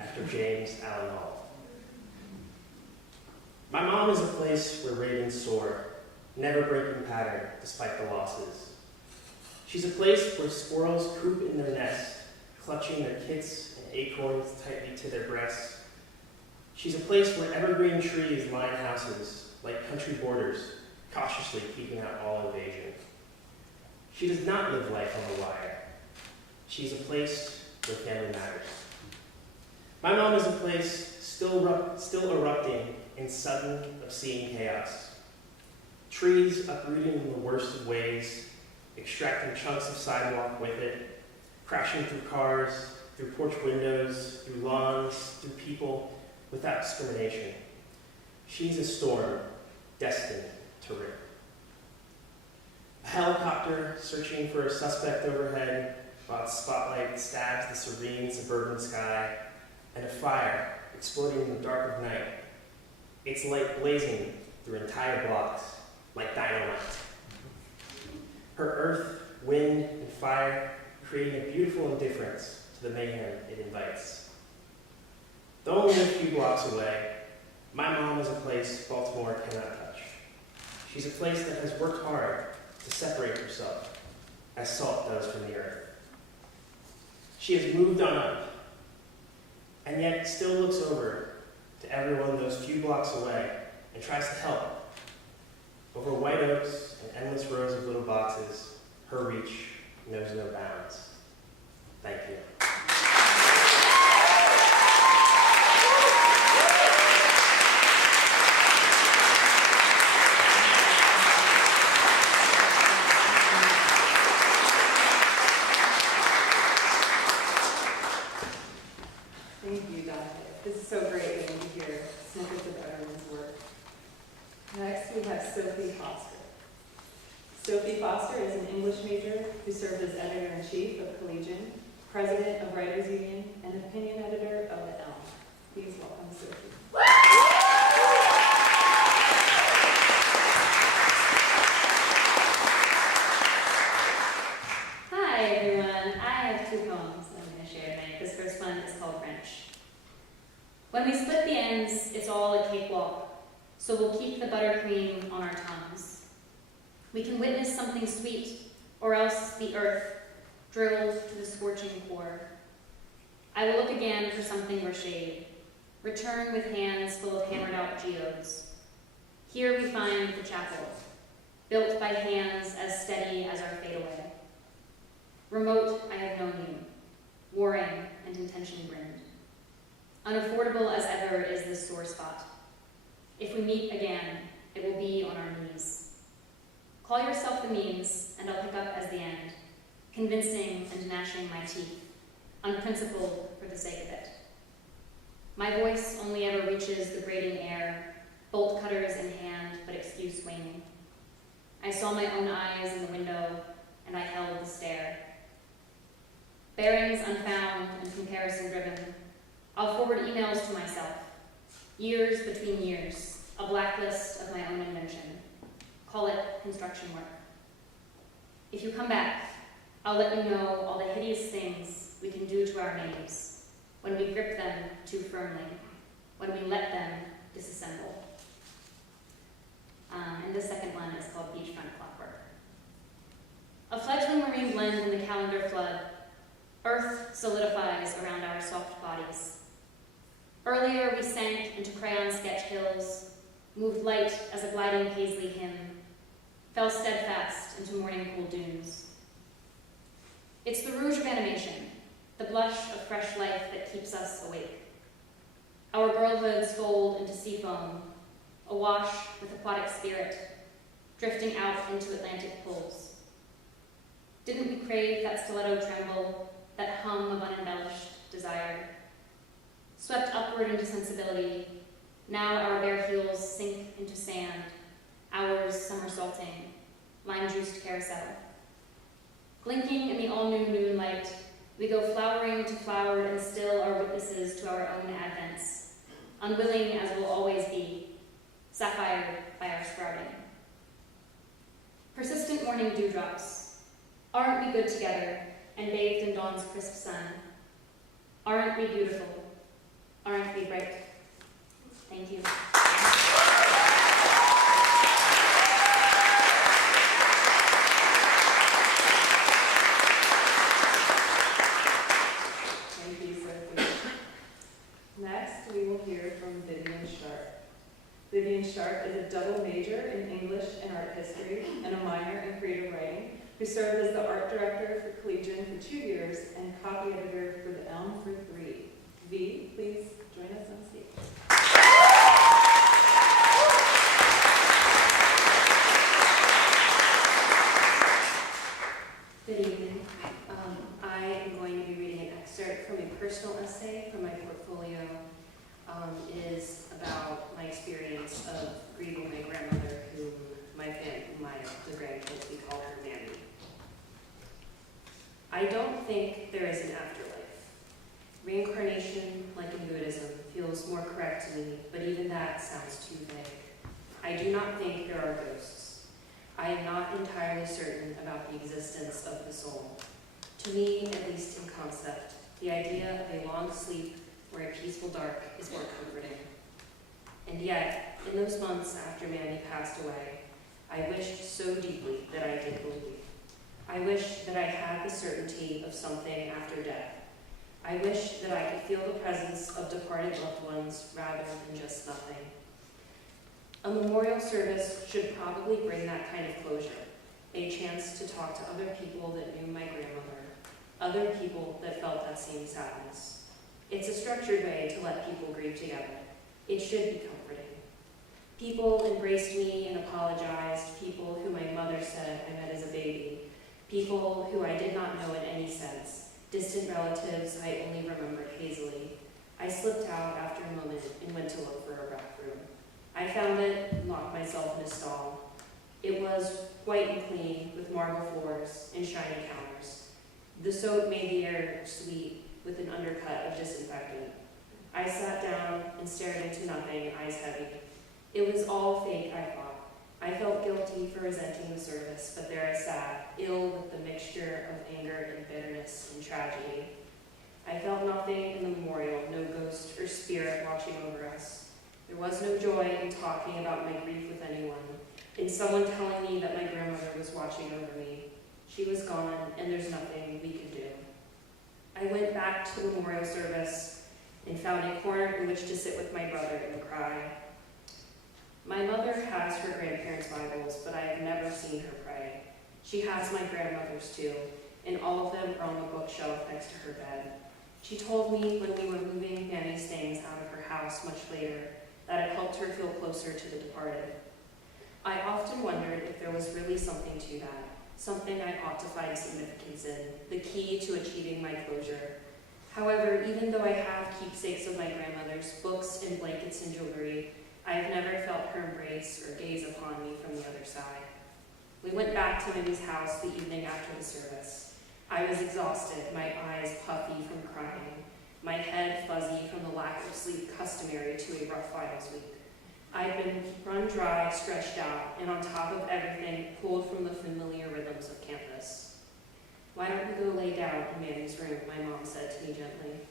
after James Allen Hall. My mom is a place where ravens soar, never breaking pattern despite the losses. She's a place where squirrels coop in their nest, clutching their kits and acorns tightly to their breasts. She's a place where evergreen trees line houses like country borders, cautiously keeping out all invasion. She does not live life on the wire. She's a place where family matters. My mom is a place still erupting in sudden, obscene chaos. Trees uprooting in the worst of ways, extracting chunks of sidewalk with it, crashing through cars, through porch windows, through lawns, through people, without discrimination. She's a storm destined to rip. A helicopter searching for a suspect overhead while its spotlight stabs the serene suburban sky, and a fire exploding in the dark of night, its light blazing through entire blocks like dynamite. Her earth, wind, and fire creating a beautiful indifference to the mayhem it invites. Though only a few blocks away, my mom is a place Baltimore cannot touch. She's a place that has worked hard to separate herself, as salt does from the earth. She has moved on up, and yet still looks over to everyone those few blocks away and tries to help. Over white oaks and endless rows of little boxes, her reach knows no bounds. Thank you. Sophie Foster. Sophie Foster is an English major who served as editor-in-chief of Collegian, president of Writers Union, and opinion editor of The Elm. Please welcome Sophie. Hi everyone, I have two poems that I'm going to share tonight. This first one is called French. When we split the ends, it's all a cakewalk, so we'll keep the buttercream on our tongues. We can witness something sweet, or else the earth, drilled to the scorching core. I will look again for something brocade, return with hands full of hammered out geodes. Here we find the chapel, built by hands as steady as our fade away. Remote, I have known you, warring and intention brimmed. Unaffordable as ever is this sore spot. If we meet again, it will be on our knees. Call yourself the means, and I'll pick up as the end, convincing and gnashing my teeth, unprincipled for the sake of it. My voice only ever reaches the grating air, bolt cutters in hand, but excuse waning. I saw my own eyes in the window, and I held the stare. Bearings unfound and comparison driven. I'll forward emails to myself. Years between years, a blacklist of my own invention. Call it construction work. If you come back, I'll let you know all the hideous things we can do to our names when we grip them too firmly, when we let them disassemble. And the second one is called Beachfront Clockwork. A fledgling marine blend in the calendar flood. Earth solidifies around our soft bodies. Earlier we sank into crayon sketch hills, moved light as a gliding paisley hymn, fell steadfast into morning cool dunes. It's the rouge of animation, the blush of fresh life that keeps us awake. Our girlhoods fold into sea foam, awash with aquatic spirit, drifting out into Atlantic pools. Didn't we crave that stiletto tremble, that hum of unembellished desire? Swept upward into sensibility, now our bare heels sink into sand, hours somersaulting, lime-juiced carousel. Blinking in the all-new moonlight, we go flowering to flowered and still are witnesses to our own advents, unwilling as we'll always be, sapphired by our sprouting. Persistent morning dewdrops. Aren't we good together and bathed in dawn's crisp sun? Aren't we beautiful? Aren't we bright? Thank you. Thank you, Sophie. Next, we will hear from Vivian Sharp. Vivian Sharp is a double major in English and art history and a minor in creative writing, who served as the art director for Collegian for 2 years and copy editor for The Elm for 3. V, please join us on stage. Good evening. I am going to be reading an excerpt from a personal essay from my portfolio. It is about my experience of grieving my grandmother, whom the grandkids, we call her Mammy. I don't think there is an afterlife. Reincarnation, like in Buddhism, feels more correct to me, but even that sounds too vague. I do not think there are ghosts. I am not entirely certain about the existence of the soul. To me, at least in concept, the idea of a long sleep or a peaceful dark is more comforting. And yet, in those months after Mammy passed away, I wished so deeply that I did believe. I wished that I had the certainty of something after death. I wished that I could feel the presence of departed loved ones rather than just nothing. A memorial service should probably bring that kind of closure, a chance to talk to other people that knew my grandmother, other people that felt that same sadness. It's a structured way to let people grieve together. It should be comforting. People embraced me and apologized, people who my mother said I met as a baby, people who I did not know in any sense, distant relatives I only remembered hazily. I slipped out after a moment and went to look for a rec room. I found it and locked myself in a stall. It was white and clean, with marble floors and shiny counters. The soap made the air sweet with an undercut of disinfectant. I sat down and stared into nothing, eyes heavy. It was all fake, I thought. I felt guilty for resenting the service, but there I sat, ill with the mixture of anger and bitterness and tragedy. I felt nothing in the memorial, no ghost or spirit watching over us. There was no joy in talking about my grief with anyone, in someone telling me that my grandmother was watching over me. She was gone, and there's nothing we could do. I went back to the memorial service and found a corner in which to sit with my brother and cry. My mother has her grandparents' Bibles, but I have never seen her pray. She has my grandmother's too, and all of them are on the bookshelf next to her bed. She told me when we were moving Fanny's things out of her house much later that it helped her feel closer to the departed. I often wondered if there was really something to that, something I ought to find significance in, the key to achieving my closure. However, even though I have keepsakes of my grandmother's, books and blankets and jewelry, I have never felt her embrace or gaze upon me from the other side. We went back to Minnie's house the evening after the service. I was exhausted, my eyes puffy from crying, my head fuzzy from the lack of sleep customary to a rough finals week. I had been run dry, stretched out, and on top of everything, pulled from the familiar rhythms of campus. "Why don't you go lay down in Manny's room?" my mom said to me gently.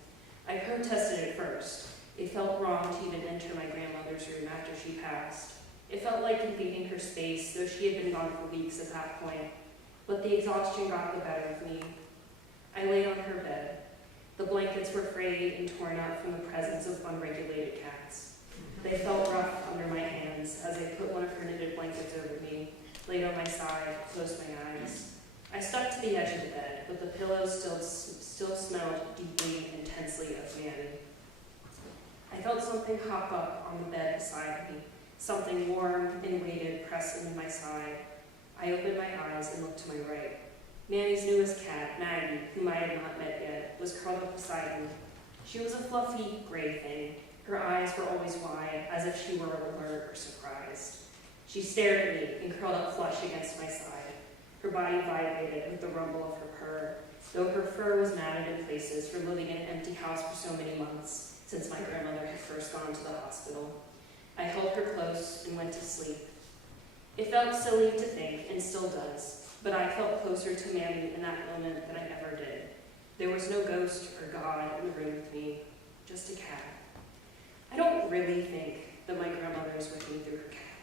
I protested at first. It felt wrong to even enter my grandmother's room after she passed. It felt like invading her space, though she had been gone for weeks at that point. But the exhaustion got the better of me. I laid on her bed. The blankets were frayed and torn up from the presence of unregulated cats. They felt rough under my hands as I put one of her knitted blankets over me, laid on my side, closed my eyes. I stuck to the edge of the bed, but the pillows still smelled deeply and intensely of Manny. I felt something hop up on the bed beside me, something warm and weighted pressed into my side. I opened my eyes and looked to my right. Manny's newest cat, Maggie, whom I had not met yet, was curled up beside me. She was a fluffy, gray thing. Her eyes were always wide, as if she were alert or surprised. She stared at me and curled up flush against my side. Her body vibrated with the rumble of her purr, though her fur was matted in places from living in an empty house for so many months, since my grandmother had first gone to the hospital. I held her close and went to sleep. It felt silly to think, and still does, but I felt closer to Manny in that moment than I ever did. There was no ghost or God in the room with me, just a cat. I don't really think that my grandmother is with me through her cat,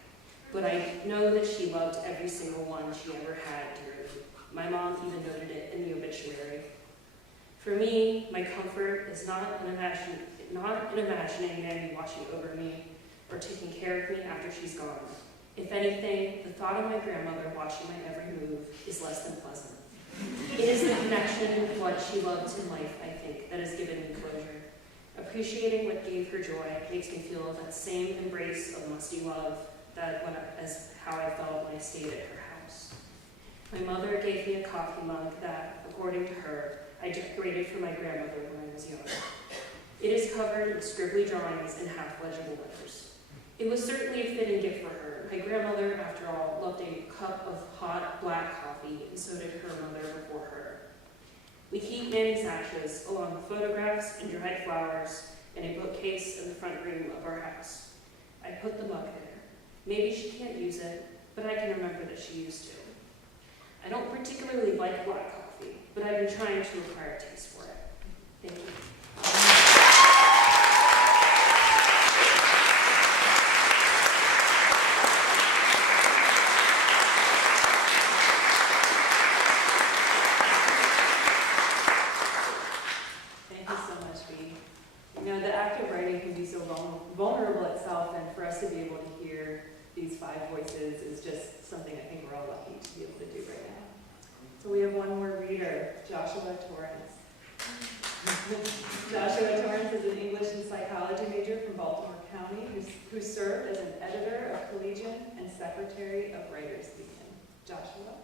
but I know that she loved every single one she ever had dearly. My mom even noted it in the obituary. For me, my comfort is not in imagining Manny watching over me or taking care of me after she's gone. If anything, the thought of my grandmother watching my every move is less than pleasant. It is the connection with what she loved in life, I think, that has given me closure. Appreciating what gave her joy makes me feel that same embrace of musty love as how I felt when I stayed at her house. My mother gave me a coffee mug that, according to her, I decorated for my grandmother when I was young. It is covered with scribbly drawings and half-legible letters. It was certainly a fitting gift for her. My grandmother, after all, loved a cup of hot black coffee, and so did her mother before her. We keep Manny's ashes, along with photographs and dried flowers, in a bookcase in the front room of our house. I put the mug there. Maybe she can't use it, but I can remember that she used to. I don't particularly like black coffee, but I've been trying to acquire a taste for it. Thank you. Thank you so much, Bea. You know, the act of writing can be so vulnerable itself, and for us to be able to hear these 5 voices is just something I think we're all lucky to be able to do right now. So we have one more reader, Joshua Torrance. Joshua Torrance is an English and psychology major from Baltimore County who served as an editor of Collegian and secretary of Writers Union. Joshua?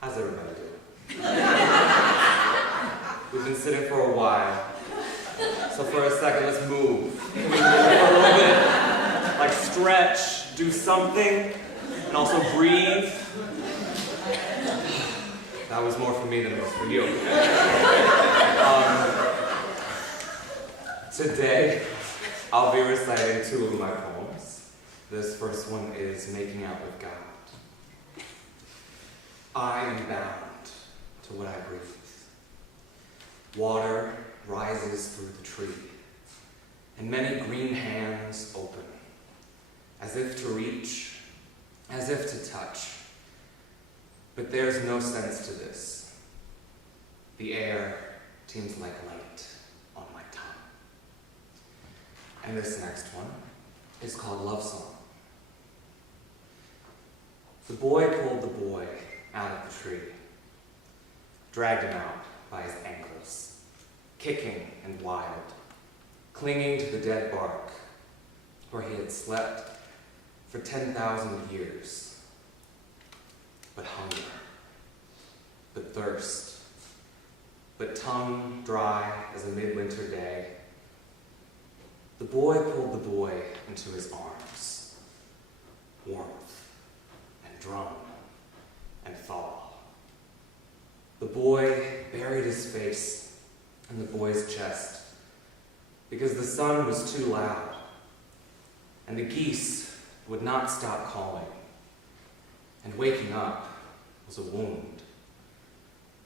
How's everybody doing? We've been sitting for a while. for a second. Let's move. Can we move a little bit? Like stretch, do something, and also breathe. That was more for me than it was for you. Today, I'll be reciting 2 of my poems. This first one is Making Out with God. I am bound to what I breathe. Water rises through the tree, and many green hands open, as if to reach, as if to touch. But there's no sense to this. The air seems like light on my tongue. And this next one is called Love Song. The boy pulled the boy out of the tree, dragged him out by his ankles, kicking and wild, clinging to the dead bark where he had slept for 10,000 years. But hunger, but thirst, but tongue dry as a midwinter day, the boy pulled the boy into his arms, warmth and drum and thaw. The boy buried his face in the boy's chest because the sun was too loud, and the geese would not stop calling, and waking up was a wound,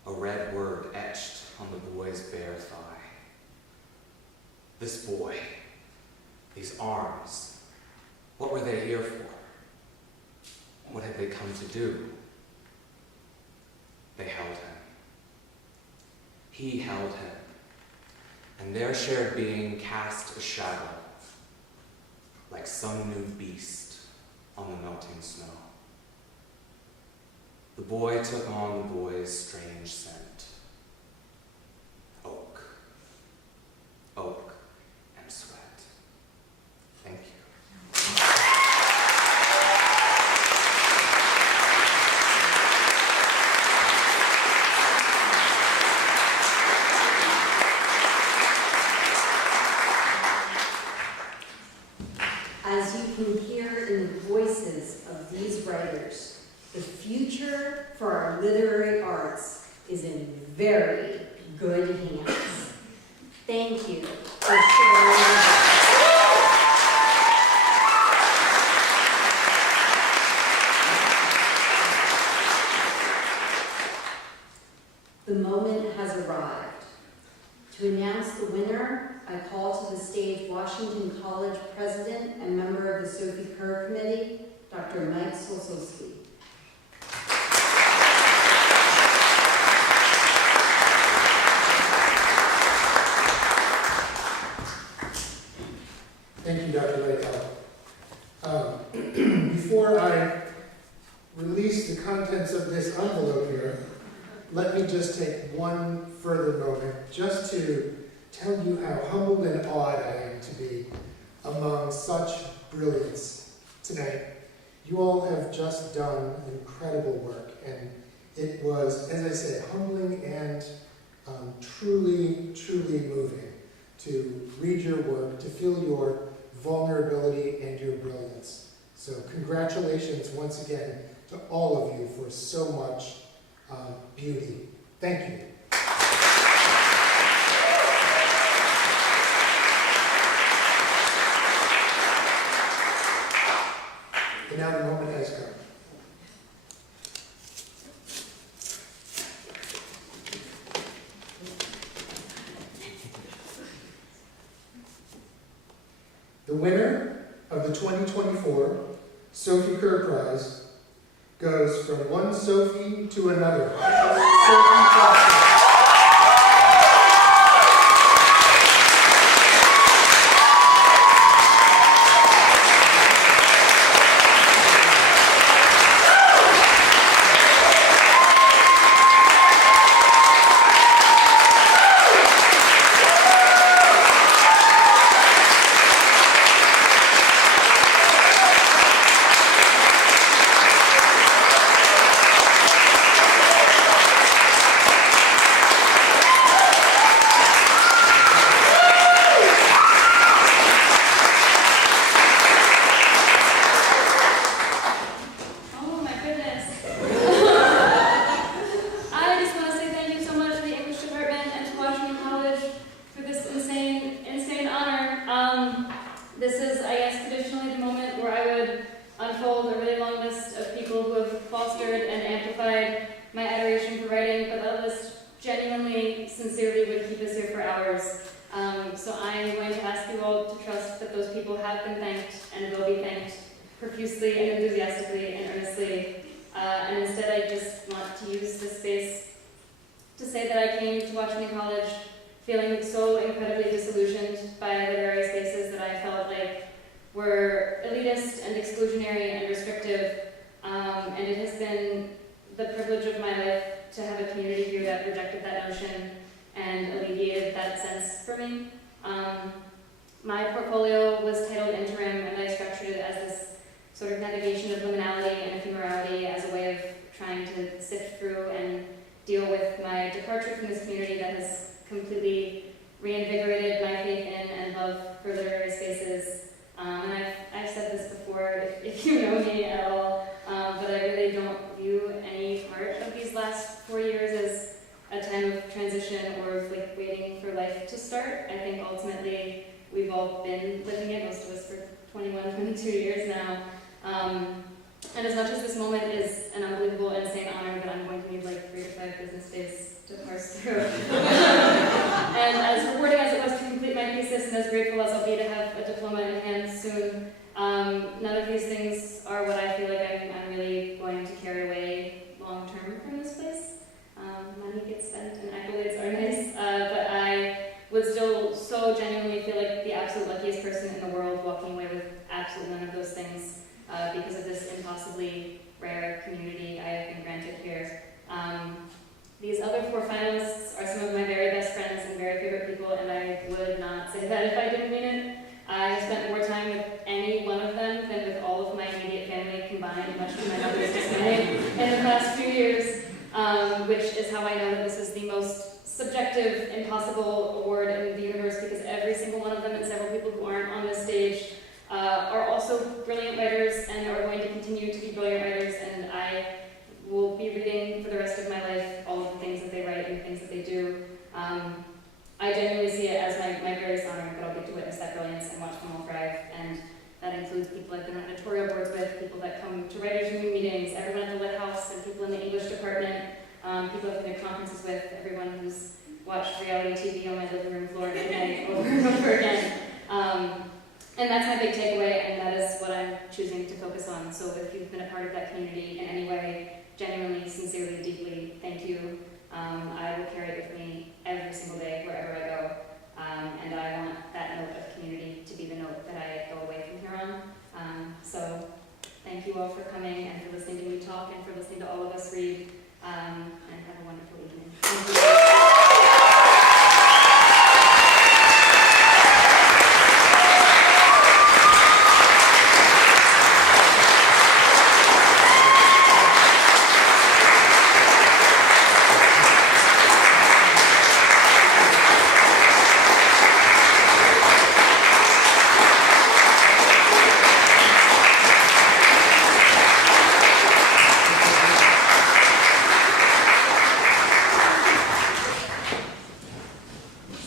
a red word etched on the boy's bare thigh. This boy, these arms, what were they here for? What had they come to do? They held him. He held him, and their shared being cast a shadow, like some new beast on the melting snow. The boy took on the boy's strange scent. Oak. Oak and sweat. Thank you. As you can hear in the voices of these writers, the future for our literary arts is in very good hands. Thank you for sharing with us. The moment has arrived. To announce the winner, I call to the stage Washington College President and member of the Sophie Kerr Committee, Dr. Mike Sophie. Thank you, Dr. Lighthill. Before I release the contents of this envelope here, let me just take one further moment just to tell you how humbled and awed I am to be among such brilliance tonight. You all have just done incredible work, and it was, as I said, humbling and truly, truly moving to read your work, to feel your vulnerability and your brilliance. So congratulations once again to all of you for so much beauty. Thank you. And now the moment has come. The winner of the 2024 Sophie Kerr Prize goes from one Sophie to another. Sophie Foster. sincerely would keep us here for hours. So I'm going to ask you all to trust that those people have been thanked and will be thanked profusely and enthusiastically and earnestly. And instead I just want to use this space to say that I came to Washington College feeling so incredibly disillusioned by literary spaces that I felt like were elitist and exclusionary and restrictive. And it has been the privilege of my life to have a community here that rejected that notion and alleviated that sense for me. My portfolio was titled Interim, and I structured it as this sort of navigation of liminality and ephemerality as a way of trying to sift through and deal with my departure from this community that has completely reinvigorated my faith in and love for literary spaces. And I've said this before, if you know me at all, but I really don't view any part of these last 4 years as a time of transition or of like waiting for life to start. I think ultimately we've all been living it, most of us for 21, 22 years now. And as much as this moment is an unbelievable, insane honor that I'm going to need like 3 to 5 business days to parse through. And as rewarding as it was to complete my thesis and as grateful as I'll be to have a diploma in hand soon, none of these things are what I feel like I'm really going to carry away long term from this place. Money gets spent and accolades are nice, but I would still so genuinely feel like the absolute luckiest person in the world walking away with absolutely none of those things because of this impossibly rare community I have been granted here. These other 4 finalists are some of my very best friends and very favorite people, and I would not say that if I didn't mean it. I have spent more time with any one of them than with all of my immediate family combined, much to my mother's dismay, in the past few years, which is how I know that this is the most subjective, impossible award in the universe, because every single one of them and several people who aren't on this stage are also brilliant writers and are going to continue to be brilliant writers, and I will be reading for the rest of my life all of the things that they write and the things that they do. I genuinely see it as my greatest honor that I'll get to witness that brilliance and watch them all thrive, and that includes people I've been on editorial boards with, people that come to writers' union meetings, everyone at the Lit House, and people in the English department, people I've been to conferences with, everyone who's watched reality TV on my living room floor at night over and over again. And that's my big takeaway, and that is what I'm choosing to focus on. So if you've been a part of that community in any way, genuinely, sincerely, deeply, thank you. I will carry it with me every single day, wherever I go. And I want that note of community to be the note that I go away from here on. So thank you all for coming and for listening to me talk and for listening to all of us read. And have a wonderful evening. Thank you.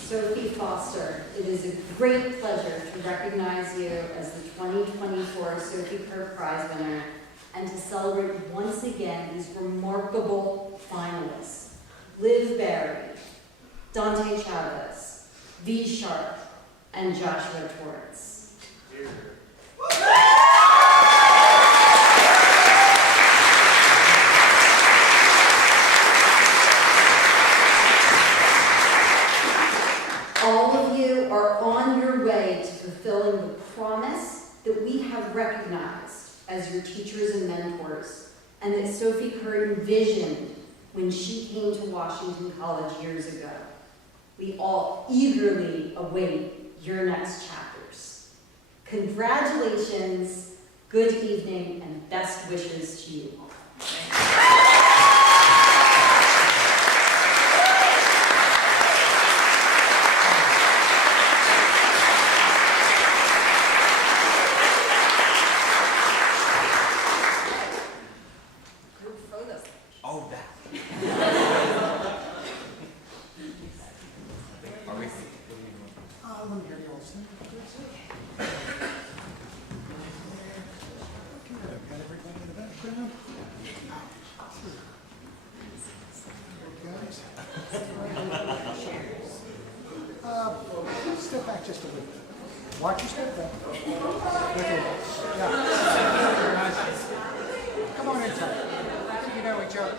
Sophie Foster, it is a great pleasure to recognize you as the 2024 Sophie Kerr Prize winner and to celebrate once again these remarkable finalists. Liv Berry, Dante Chavez, V. Sharp, and Joshua Torrance. All of you are on your way to fulfilling the promise that we have recognized as your teachers and mentors, and that Sophie Kerr envisioned when she came to Washington College years ago. We all eagerly await your next chapters. Congratulations, good evening, and best wishes to you all. Oh, that. Are we? Let me hear the old thing. Got everybody in the background. step back just a little bit. Watch your step back. Okay. Yeah. Come on inside. You know each other.